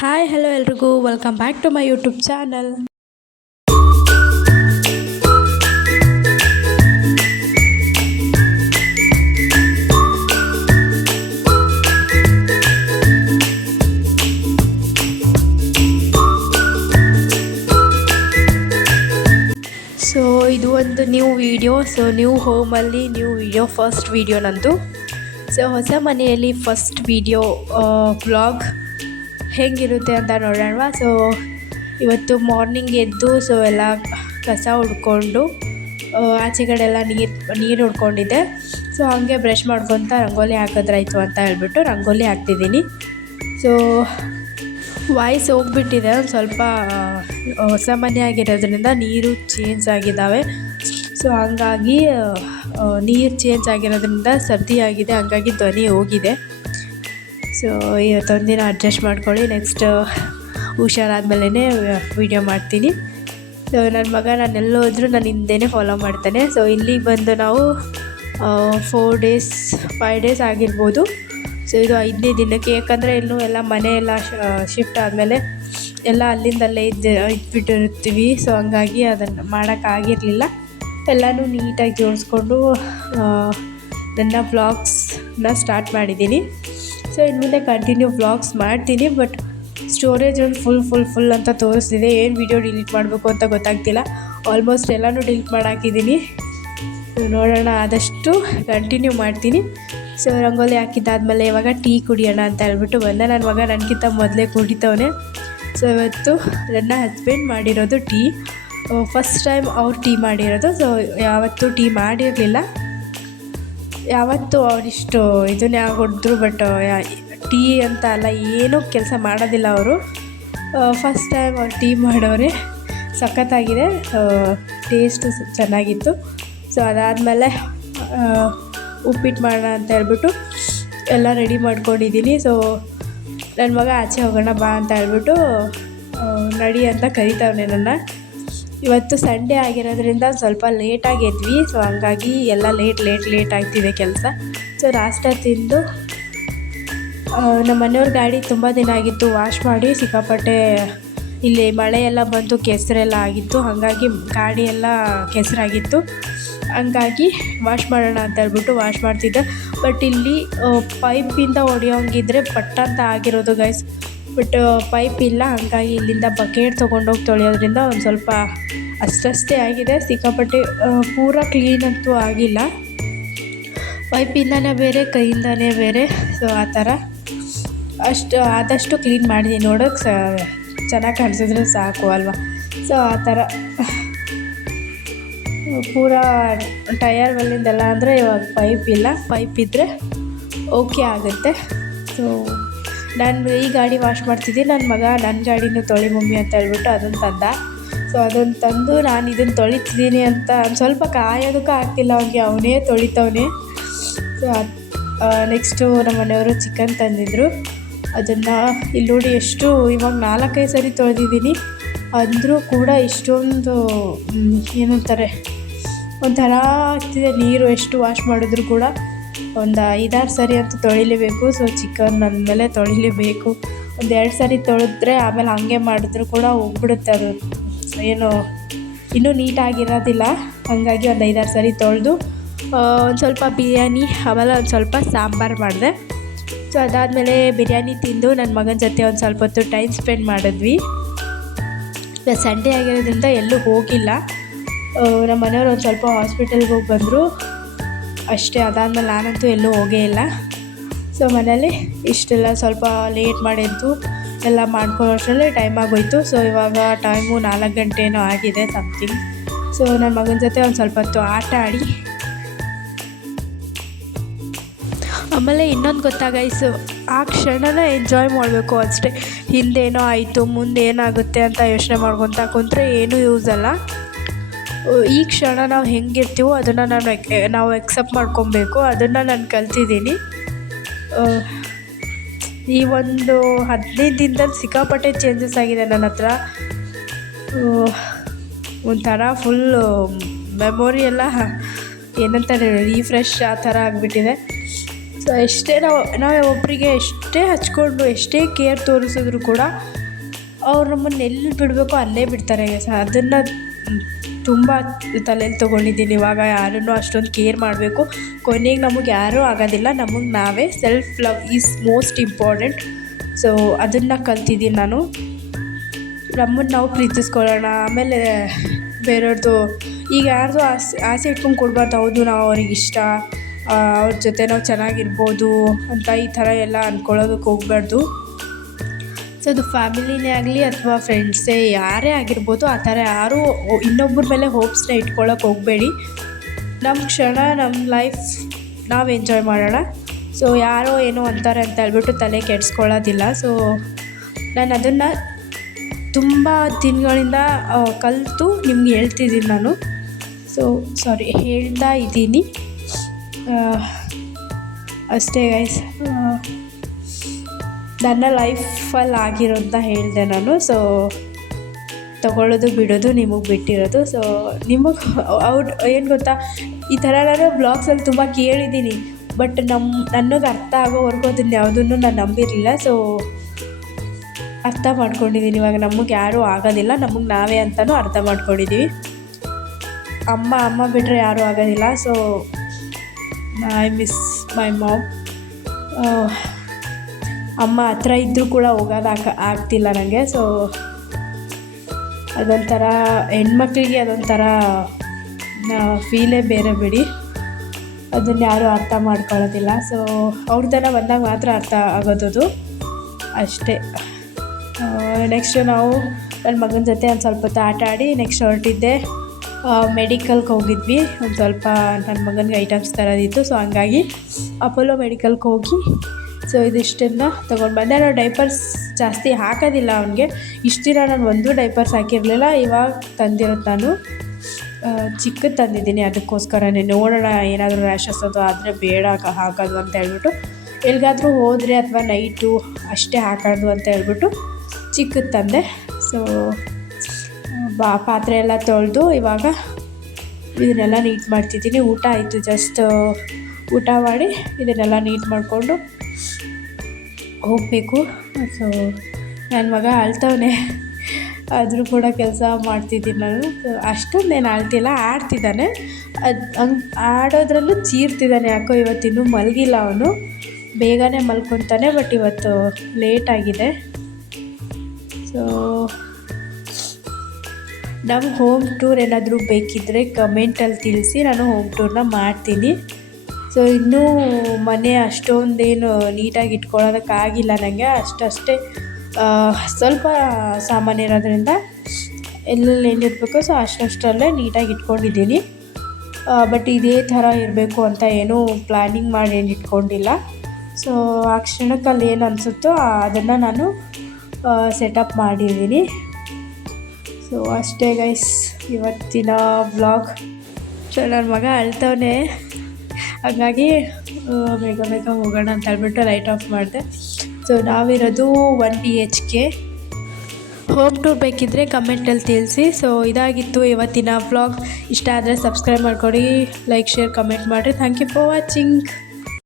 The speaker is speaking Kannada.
ಹಾಯ್ ಹಲೋ ಎಲ್ರಿಗೂ welcome back to my YouTube channel. So ಇದು ಒಂದು ನ್ಯೂ ವಿಡಿಯೋ. ಸೊ ನ್ಯೂ ಹೋಮಲ್ಲಿ ನ್ಯೂ ವಿಡಿಯೋ, ಫಸ್ಟ್ ವಿಡಿಯೋ ನಂದು. ಸೊ ಹೊಸ ಮನೆಯಲ್ಲಿ ಫಸ್ಟ್ ವಿಡಿಯೋ ವ್ಲಾಗ್ ಹೇಗಿರುತ್ತೆ ಅಂತ ನೋಡೋಣ. ಸೊ ಇವತ್ತು ಮಾರ್ನಿಂಗ್ ಎದ್ದು ಸೊ ಎಲ್ಲ ಕಸ ಹುಡ್ಕೊಂಡು ಆಚೆ ಕಡೆ ಎಲ್ಲ ನೀರು ಹುಡ್ಕೊಂಡಿದ್ದೆ. ಸೊ ಹಾಗೆ ಬ್ರಷ್ ಮಾಡ್ಕೊತ ರಂಗೋಲಿ ಹಾಕಿದ್ರಾಯ್ತು ಅಂತ ಹೇಳ್ಬಿಟ್ಟು ರಂಗೋಲಿ ಹಾಕ್ತಿದ್ದೀನಿ. ಸೊ ವಾಯ್ಸ್ ಹೋಗ್ಬಿಟ್ಟಿದೆ ಒಂದು ಸ್ವಲ್ಪ, ಹೊಸ ಮನೆ ಆಗಿರೋದ್ರಿಂದ ನೀರು ಚೇಂಜ್ ಆಗಿದ್ದಾವೆ. ಸೊ ಹಂಗಾಗಿ ನೀರು ಚೇಂಜ್ ಆಗಿರೋದ್ರಿಂದ ಸರ್ದಿ ಆಗಿದೆ, ಹಂಗಾಗಿ ಧ್ವನಿ ಹೋಗಿದೆ. ಸೊ ಇವತ್ತೊಂದಿನ ಅಡ್ಜಸ್ಟ್ ಮಾಡ್ಕೊಳ್ಳಿ, ನೆಕ್ಸ್ಟ್ ಹುಷಾರಾದ್ಮೇಲೆ ವೀಡಿಯೋ ಮಾಡ್ತೀನಿ. ಸೊ ನನ್ನ ಮಗ ನಾನೆಲ್ಲೋ ಹೋದರೂ ನನ್ನ ಹಿಂದೆನೇ ಫಾಲೋ ಮಾಡ್ತಾನೆ. ಸೊ ಇಲ್ಲಿಗೆ ಬಂದು ನಾವು 5 ಡೇಸ್ ಆಗಿರ್ಬೋದು. ಸೊ ಇದು 5ನೇ ದಿನಕ್ಕೆ, ಯಾಕಂದರೆ ಇನ್ನೂ ಎಲ್ಲ ಮನೆ ಎಲ್ಲ ಶಿಫ್ಟ್ ಆದಮೇಲೆ ಎಲ್ಲ ಅಲ್ಲಿಂದಲ್ಲೇ ಇಟ್ಬಿಟ್ಟಿರ್ತೀವಿ. ಸೊ ಹಂಗಾಗಿ ಅದನ್ನು ಮಾಡೋಕ್ಕಾಗಿರಲಿಲ್ಲ. ಎಲ್ಲನೂ ನೀಟಾಗಿ ಜೋಡಿಸ್ಕೊಂಡು ನನ್ನ ವ್ಲಾಗ್ಸ್ನ ಸ್ಟಾರ್ಟ್ ಮಾಡಿದ್ದೀನಿ. ಸೊ ಇನ್ನು ಮುಂದೆ ಕಂಟಿನ್ಯೂ ವ್ಲಾಗ್ಸ್ ಮಾಡ್ತೀನಿ, ಬಟ್ ಸ್ಟೋರೇಜ್ ಒಂದು ಫುಲ್ ಅಂತ ತೋರಿಸ್ತಿದೆ. ಏನು ವೀಡಿಯೋ ಡಿಲೀಟ್ ಮಾಡಬೇಕು ಅಂತ ಗೊತ್ತಾಗ್ತಿಲ್ಲ. ಆಲ್ಮೋಸ್ಟ್ ಎಲ್ಲನೂ ಡಿಲೀಟ್ ಮಾಡಾಕಿದ್ದೀನಿ. ನೋಡೋಣ, ಆದಷ್ಟು ಕಂಟಿನ್ಯೂ ಮಾಡ್ತೀನಿ. ಸೊ ರಂಗೋಲಿ ಹಾಕಿದ್ದಾದಮೇಲೆ ಇವಾಗ ಟೀ ಕುಡಿಯೋಣ ಅಂತ ಹೇಳ್ಬಿಟ್ಟು ಬಂದೆ. ನನ್ನ ಮಗ ನನಗಿಂತ ಮೊದಲೇ ಕುಡಿತವನೆ. ಸೊ ಇವತ್ತು ನನ್ನ ಹಸ್ಬೆಂಡ್ ಮಾಡಿರೋದು ಟೀ, ಫಸ್ಟ್ ಟೈಮ್ ಅವ್ರು ಟೀ ಮಾಡಿರೋದು. ಸೊ ಯಾವತ್ತೂ ಟೀ ಮಾಡಿರಲಿಲ್ಲ, ಯಾವತ್ತೂ ಅವರಿಷ್ಟು ಇದನ್ನೇ ಹೊಡೆದ್ರು, ಬಟ್ ಟೀ ಅಂತ ಅಲ್ಲ, ಏನೂ ಕೆಲಸ ಮಾಡೋದಿಲ್ಲ ಅವರು. ಫಸ್ಟ್ ಟೈಮ್ ಅವ್ರು ಟೀ ಮಾಡೋರೆ, ಸಖತ್ತಾಗಿದೆ, ಟೇಸ್ಟು ಚೆನ್ನಾಗಿತ್ತು. ಸೊ ಅದಾದಮೇಲೆ ಉಪ್ಪಿಟ್ಟು ಮಾಡೋಣ ಅಂತ ಹೇಳ್ಬಿಟ್ಟು ಎಲ್ಲ ರೆಡಿ ಮಾಡ್ಕೊಂಡಿದ್ದೀನಿ. ಸೊ ನನ್ನ ಮಗ ಆಚೆ ಹೋಗೋಣ ಬಾ ಅಂತ ಹೇಳ್ಬಿಟ್ಟು ನಡಿ ಅಂತ ಕರಿತಾವನೆ ನನ್ನ. ಇವತ್ತು ಸಂಡೇ ಆಗಿರೋದ್ರಿಂದ ಸ್ವಲ್ಪ ಲೇಟಾಗಿ ಎದ್ವಿ. ಸೊ ಹಂಗಾಗಿ ಎಲ್ಲ ಲೇಟ್ ಆಗ್ತಿದೆ ಕೆಲಸ. ಸೊ ನಾಷ್ಟ ತಿಂದು ನಮ್ಮ ಮನೆಯವ್ರ ಗಾಡಿ ತುಂಬ ದಿನ ಆಗಿತ್ತು ವಾಶ್ ಮಾಡಿ, ಸಿಕ್ಕಾಪಟ್ಟೆ ಇಲ್ಲಿ ಮಳೆ ಎಲ್ಲ ಬಂದು ಕೆಸರೆಲ್ಲ ಆಗಿತ್ತು. ಹಾಗಾಗಿ ಗಾಡಿ ಎಲ್ಲ ಕೆಸರಾಗಿತ್ತು, ಹಂಗಾಗಿ ವಾಶ್ ಮಾಡೋಣ ಅಂತ ಹೇಳ್ಬಿಟ್ಟು ವಾಶ್ ಮಾಡ್ತಿದ್ದೆ. ಬಟ್ ಇಲ್ಲಿ ಪೈಪಿಂದ ಹೊಡೆಯೋಂಗಿದ್ರೆ ಪಟ್ಟಂತ ಆಗಿರೋದು ಗೈಸ್, ಬಟ್ ಪೈಪ್ ಇಲ್ಲ. ಹಾಗಾಗಿ ಇಲ್ಲಿಂದ ಬಕೆಟ್ ತೊಗೊಂಡೋಗಿ ತೊಳೆಯೋದ್ರಿಂದ ಒಂದು ಸ್ವಲ್ಪ ಅಷ್ಟೇ ಆಗಿದೆ. ಸಿಕ್ಕಾಪಟ್ಟೆ ಪೂರ ಕ್ಲೀನ್ ಅಂತೂ ಆಗಿಲ್ಲ, ಪೈಪಿಂದನೇ ಬೇರೆ ಕೈಯಿಂದನೇ ಬೇರೆ. ಸೊ ಆ ಥರ ಆದಷ್ಟು ಕ್ಲೀನ್ ಮಾಡಿದ್ದೀನಿ, ನೋಡೋಕ್ಕೆ ಚೆನ್ನಾಗಿ ಕಾಣಿಸಿದ್ರೆ ಸಾಕು ಅಲ್ವಾ. ಸೊ ಆ ಥರ ಪೂರ ಟಯರ್ ಮೇಲಿಂದೆಲ್ಲ ಅಂದರೆ ಇವಾಗ ಪೈಪ್ ಇಲ್ಲ, ಪೈಪ್ ಇದ್ದರೆ ಓಕೆ ಆಗುತ್ತೆ. ಸೊ ನಾನು ಈ ಗಾಡಿ ವಾಶ್ ಮಾಡ್ತಿದ್ದೀನಿ, ನನ್ನ ಮಗ ನನ್ನ ಗಾಡಿನೂ ತೊಳಿ ಮಮ್ಮಿ ಅಂತ ಹೇಳ್ಬಿಟ್ಟು ಅದನ್ನು ತಂದ. ಸೊ ಅದನ್ನು ತಂದು ನಾನು ಇದನ್ನು ತೊಳಿತಿದ್ದೀನಿ ಅಂತ ಒಂದು ಸ್ವಲ್ಪ ಕಾಯೋದಕ್ಕೂ ಆಗ್ತಿಲ್ಲ ಅವನಿಗೆ, ಅವನೇ ತೊಳಿತವನೇ. ಸೊ ನೆಕ್ಸ್ಟು ನಮ್ಮ ಮನೆಯವರು ಚಿಕನ್ ತಂದಿದ್ದರು, ಅದನ್ನು ಇಲ್ಲಿ ನೋಡಿ ಎಷ್ಟು ಇವಾಗ 4-5 ಸರಿ ತೊಳೆದಿದ್ದೀನಿ. ಅಂದರೂ ಕೂಡ ಇಷ್ಟೊಂದು ಏನಂತಾರೆ ಒಂಥರ ಆಗ್ತಿದೆ ನೀರು, ಎಷ್ಟು ವಾಶ್ ಮಾಡಿದ್ರು ಕೂಡ ಒಂದು 5-6 ಸರಿ ಅಂತೂ ತೊಳಿಲೇಬೇಕು. ಸೊ ಚಿಕನ್ ಅಂದಮೇಲೆ ತೊಳಿಲೇಬೇಕು. ಒಂದು 2 ಸರಿ ತೊಳೆದ್ರೆ ಆಮೇಲೆ ಹಾಗೆ ಮಾಡಿದ್ರು ಕೂಡ ಹೋಗ್ಬಿಡುತ್ತೆ, ಅದು ಏನು ಇನ್ನೂ ನೀಟಾಗಿರೋದಿಲ್ಲ. ಹಾಗಾಗಿ ಒಂದು 5-6 ಸರಿ ತೊಳೆದು ಒಂದು ಸ್ವಲ್ಪ ಬಿರಿಯಾನಿ, ಆಮೇಲೆ ಒಂದು ಸ್ವಲ್ಪ ಸಾಂಬಾರು ಮಾಡಿದೆ. ಸೊ ಅದಾದಮೇಲೆ ಬಿರಿಯಾನಿ ತಿಂದು ನನ್ನ ಮಗನ ಜೊತೆ ಒಂದು ಸ್ವಲ್ಪ ಹೊತ್ತು ಟೈಮ್ ಸ್ಪೆಂಡ್ ಮಾಡಿದ್ವಿ. ಸಂಡೇ ಆಗಿರೋದ್ರಿಂದ ಎಲ್ಲೂ ಹೋಗಿಲ್ಲ. ನಮ್ಮ ಮನೆಯವರು ಒಂದು ಸ್ವಲ್ಪ ಹಾಸ್ಪಿಟಲ್ಗೆ ಹೋಗಿ ಬಂದರು ಅಷ್ಟೇ. ಅದಾದಮೇಲೆ ನಾನಂತೂ ಎಲ್ಲೂ ಹೋಗೇ ಇಲ್ಲ. ಸೊ ಮನೇಲಿ ಇಷ್ಟೆಲ್ಲ ಸ್ವಲ್ಪ ಲೇಟ್ ಮಾಡಿದ್ದು ಎಲ್ಲ ಮಾಡ್ಕೊಳ್ಳೋಷ್ಟರಲ್ಲೇ ಟೈಮ್ ಆಗೋಯ್ತು. ಸೊ ಇವಾಗ ಟೈಮು 4 ಗಂಟೆನೋ ಆಗಿದೆ ಸಮಥಿಂಗ್. ಸೊ ನನ್ನ ಮಗನ ಜೊತೆ ಒಂದು ಸ್ವಲ್ಪ ಹೊತ್ತು ಆಟ ಆಡಿ, ಆಮೇಲೆ ಇನ್ನೊಂದು ಗೊತ್ತಾಗೈಸು, ಆ ಕ್ಷಣನ ಎಂಜಾಯ್ ಮಾಡಬೇಕು ಅಷ್ಟೇ. ಹಿಂದೇನೋ ಆಯಿತು ಮುಂದೆ ಏನಾಗುತ್ತೆ ಅಂತ ಯೋಚನೆ ಮಾಡ್ಕೊತಾ ಕುಂತ್ರೆ ಏನೂ ಯೂಸ್ ಅಲ್ಲ. ಈ ಕ್ಷಣ ನಾವು ಹೆಂಗಿರ್ತೀವೋ ಅದನ್ನು ನಾವು ಎಕ್ಸೆಪ್ಟ್ ಮಾಡ್ಕೊಬೇಕು. ಅದನ್ನು ನಾನು ಕಲ್ತಿದ್ದೀನಿ. ಈ ಒಂದು 15 ದಿನದಲ್ಲಿ ಸಿಕ್ಕಾಪಟ್ಟೆ ಚೇಂಜಸ್ ಆಗಿದೆ ನನ್ನ ಹತ್ರ. ಒಂಥರ ಫುಲ್ಲು ಮೆಮೊರಿ ಎಲ್ಲ ಏನಂತಾರೆ ರೀಫ್ರೆಶ್ ಆ ಥರ ಆಗಿಬಿಟ್ಟಿದೆ. ಸೊ ಸೊ ಎಷ್ಟೇ ನಾವು ಒಬ್ಬರಿಗೆ ಎಷ್ಟೇ ಹಚ್ಕೊಂಡು ಎಷ್ಟೇ ಕೇರ್ ತೋರಿಸಿದ್ರು ಕೂಡ ಅವ್ರು ನಮ್ಮನ್ನು ಎಲ್ಲಿ ಬಿಡಬೇಕೋ ಅಲ್ಲೇ ಬಿಡ್ತಾರೆ. ಅದನ್ನು ತುಂಬ ತಲೆಯಲ್ಲಿ ತೊಗೊಂಡಿದ್ದೀನಿ. ಇವಾಗ ಯಾರನ್ನೂ ಅಷ್ಟೊಂದು ಕೇರ್ ಮಾಡಬೇಕು, ಕೊನೆಗೆ ನಮಗೆ ಯಾರೂ ಆಗೋದಿಲ್ಲ, ನಮಗೆ ನಾವೇ. Self love is most important. So ಅದನ್ನು ಕಲ್ತಿದ್ದೀನಿ ನಾನು. ನಮ್ಮನ್ನು ನಾವು ಪ್ರೀತಿಸ್ಕೊಳ್ಳೋಣ. ಆಮೇಲೆ ಬೇರೆಯವ್ರದ್ದು ಈಗ ಯಾರ್ದು ಆಸೆ ಇಟ್ಕೊಂಡು ಕೊಡಬಾರ್ದು. ಹೌದು ನಾವು ಅವ್ರಿಗೆ ಇಷ್ಟ, ಅವ್ರ ಜೊತೆ ನಾವು ಚೆನ್ನಾಗಿರ್ಬೋದು ಅಂತ ಈ ಥರ ಎಲ್ಲ ಅಂದ್ಕೊಳ್ಳೋದಕ್ಕೆ ಹೋಗಬಾರ್ದು. ಸೊ ಅದು ಫ್ಯಾಮಿಲಿನೇ ಆಗಲಿ ಅಥವಾ ಫ್ರೆಂಡ್ಸೇ ಯಾರೇ ಆಗಿರ್ಬೋದು, ಆ ಥರ ಯಾರೂ ಇನ್ನೊಬ್ಬರ ಮೇಲೆ ಹೋಪ್ಸ್ನ ಇಟ್ಕೊಳ್ಳೋಕೆ ಹೋಗಬೇಡಿ. ನಮ್ಮ ಕ್ಷಣ, ನಮ್ಮ ಲೈಫ್ ನಾವು ಎಂಜಾಯ್ ಮಾಡೋಣ. ಸೊ ಯಾರೋ ಏನೋ ಅಂತಾರೆ ಅಂತ ಹೇಳ್ಬಿಟ್ಟು ತಲೆ ಕೆಡಿಸ್ಕೊಳ್ಳೋದಿಲ್ಲ. ಸೊ ನಾನು ಅದನ್ನು ತುಂಬ ದಿನಗಳಿಂದ ಕಲಿತು ನಿಮ್ಗೆ ಹೇಳ್ತಿದ್ದೀನಿ ನಾನು. ಸೊ ಹೇಳ್ತಾ ಇದ್ದೀನಿ ಅಷ್ಟೇ ಗೈಸ್. ನನ್ನ ಲೈಫಲ್ಲಿ ಆಗಿರೋಂಥ ಹೇಳಿದೆ ನಾನು. ಸೊ ತಗೊಳ್ಳೋದು ಬಿಡೋದು ನಿಮಗೆ ಬಿಟ್ಟಿರೋದು. ಸೊ ನಿಮಗೆ ಏನು ಗೊತ್ತಾ, ಈ ಥರ ನಾನು ಬ್ಲಾಗ್ಸಲ್ಲಿ ತುಂಬ ಕೇಳಿದ್ದೀನಿ, ಬಟ್ ನನಗೆ ಅರ್ಥ ಆಗೋವರೆಗೂ ಅದನ್ನು ಯಾವುದನ್ನು ನಾನು ನಂಬಿರಲಿಲ್ಲ. ಸೊ ಅರ್ಥ ಮಾಡ್ಕೊಂಡಿದ್ದೀನಿ ಇವಾಗ. ನಮಗೆ ಯಾರೂ ಆಗೋದಿಲ್ಲ, ನಮಗೆ ನಾವೇ ಅಂತಲೂ ಅರ್ಥ ಮಾಡ್ಕೊಂಡಿದ್ದೀವಿ. ಅಮ್ಮ ಬಿಟ್ಟರೆ ಯಾರೂ ಆಗೋದಿಲ್ಲ. So I miss my mom. ಅಮ್ಮ ಹತ್ರ ಇದ್ದರೂ ಕೂಡ ಹೋಗೋದು ಆಗ್ತಿಲ್ಲ ನನಗೆ. ಸೊ ಅದೊಂಥರ ಹೆಣ್ಮಕ್ಳಿಗೆ ಅದೊಂಥರ ಫೀಲೇ ಬೇರೆ ಬಿಡಿ. ಅದನ್ನು ಯಾರೂ ಅರ್ಥ ಮಾಡ್ಕೊಳ್ಳೋದಿಲ್ಲ. ಸೊ ಅವ್ರದ್ದೆಲ್ಲ ಬಂದಾಗ ಮಾತ್ರ ಅರ್ಥ ಆಗೋದು ಅಷ್ಟೇ. ನೆಕ್ಸ್ಟು ನಾವು ನನ್ನ ಮಗನ ಜೊತೆ ಒಂದು ಸ್ವಲ್ಪ ಹೊತ್ತು ಆಟ ಆಡಿ ನೆಕ್ಸ್ಟ್ ಹೊರಟಿದ್ದೆ. ಮೆಡಿಕಲ್ಗೆ ಹೋಗಿದ್ವಿ, ಒಂದು ಸ್ವಲ್ಪ ನನ್ನ ಮಗನಿಗೆ ಐಟಮ್ಸ್ ತರೋದಿತ್ತು. ಸೊ ಹಂಗಾಗಿ ಅಪೋಲೋ ಮೆಡಿಕಲ್ಗೆ ಹೋಗಿ ಸೊ ಇದಿಷ್ಟನ್ನು ತೊಗೊಂಡು ಬಂದೆ. ನಾನು ಡೈಪರ್ಸ್ ಜಾಸ್ತಿ ಹಾಕೋದಿಲ್ಲ ಅವನಿಗೆ. ಇಷ್ಟು ದಿನ ನಾನು ಒಂದೂ ಡೈಪರ್ಸ್ ಹಾಕಿರಲಿಲ್ಲ. ಇವಾಗ ತಂದಿರೋದು ನಾನು ಚಿಕ್ಕದು ತಂದಿದ್ದೀನಿ. ಅದಕ್ಕೋಸ್ಕರನೇ ನೋಡೋಣ ಏನಾದರೂ ರ್ಯಾಷಸ್ ಅದು ಆದರೆ ಬೇಡ ಹಾಕೋದು ಅಂತ ಹೇಳ್ಬಿಟ್ಟು, ಎಲ್ಲಿಗಾದರೂ ಹೋದರೆ ಅಥವಾ ನೈಟು ಅಷ್ಟೇ ಹಾಕೋದು ಅಂತ ಹೇಳ್ಬಿಟ್ಟು ಚಿಕ್ಕದು ತಂದೆ. ಸೊ ಪಾತ್ರೆ ಎಲ್ಲ ತೊಳೆದು ಇವಾಗ ಇದನ್ನೆಲ್ಲ ನೀಟ್ ಮಾಡ್ತಿದ್ದೀನಿ. ಊಟ ಆಯಿತು, ಜಸ್ಟ್ ಊಟ ಮಾಡಿ ಇದನ್ನೆಲ್ಲ ನೀಟ್ ಮಾಡಿಕೊಂಡು ಹೋಗಬೇಕು. ಸೊ ನನ್ನ ಮಗ ಅಳ್ತವನೇ, ಆದರೂ ಕೂಡ ಕೆಲಸ ಮಾಡ್ತಿದ್ದೀನಿ ನಾನು. ಅಷ್ಟೊಂದೇನು ಆಳ್ತಿಲ್ಲ, ಆಡ್ತಿದ್ದಾನೆ. ಹಂಗೆ ಆಡೋದ್ರಲ್ಲೂ ಚೀರ್ತಿದ್ದಾನೆ. ಯಾಕೋ ಇವತ್ತಿನ್ನೂ ಮಲಗಿಲ್ಲ ಅವನು. ಬೇಗನೆ ಮಲ್ಕೊತಾನೆ, ಬಟ್ ಇವತ್ತು ಲೇಟಾಗಿದೆ. ಸೊ ನಮ್ಗೆ ಹೋಮ್ ಟೂರ್ ಏನಾದರೂ ಬೇಕಿದ್ದರೆ ಕಮೆಂಟಲ್ಲಿ ತಿಳಿಸಿ, ನಾನು ಹೋಮ್ ಟೂರ್ನ ಮಾಡ್ತೀನಿ. ಸೊ ಇನ್ನೂ ಮನೆ ಅಷ್ಟೊಂದೇನು ನೀಟಾಗಿ ಇಟ್ಕೊಳ್ಳೋದಕ್ಕಾಗಿಲ್ಲ ನನಗೆ. ಅಷ್ಟೇ ಸ್ವಲ್ಪ ಸಾಮಾನು ಇರೋದ್ರಿಂದ ಎಲ್ಲೆಲ್ಲಿ ಏನಿರಬೇಕು ಸೊ ಅಷ್ಟರಲ್ಲೇ ನೀಟಾಗಿ ಇಟ್ಕೊಂಡಿದ್ದೀನಿ. ಬಟ್ ಇದೇ ಥರ ಇರಬೇಕು ಅಂತ ಏನೂ ಪ್ಲ್ಯಾನಿಂಗ್ ಮಾಡಿ ಏನು ಇಟ್ಕೊಂಡಿಲ್ಲ. ಸೊ ಆ ಕ್ಷಣಕ್ಕಲ್ಲಿ ಏನು ಅನಿಸುತ್ತೋ ಅದನ್ನು ನಾನು ಸೆಟಪ್ ಮಾಡಿದ್ದೀನಿ. ಸೊ ಅಷ್ಟೇ ಗೈಸ್ ಇವತ್ತಿನ ವ್ಲಾಗ್. ಸೊ ನನ್ನ ಮಗ ಅಳ್ತವನೇ, ಹಾಗಾಗಿ ಬೇಗ ಹೋಗೋಣ ಅಂತ ಹೇಳ್ಬಿಟ್ಟು ಲೈಟ್ ಆಫ್ ಮಾಡಿದೆ. ಸೊ ನಾವಿರೋದು 1 BHK. ಹೋಮ್ ಟೂರ್ ಬೇಕಿದ್ದರೆ ಕಮೆಂಟಲ್ಲಿ ತಿಳಿಸಿ. ಸೊ ಇದಾಗಿತ್ತು ಇವತ್ತಿನ ವ್ಲಾಗ್. ಇಷ್ಟ ಆದರೆ ಸಬ್ಸ್ಕ್ರೈಬ್ ಮಾಡ್ಕೊಡಿ, ಲೈಕ್, ಶೇರ್, ಕಮೆಂಟ್ ಮಾಡಿರಿ. Thank you for watching.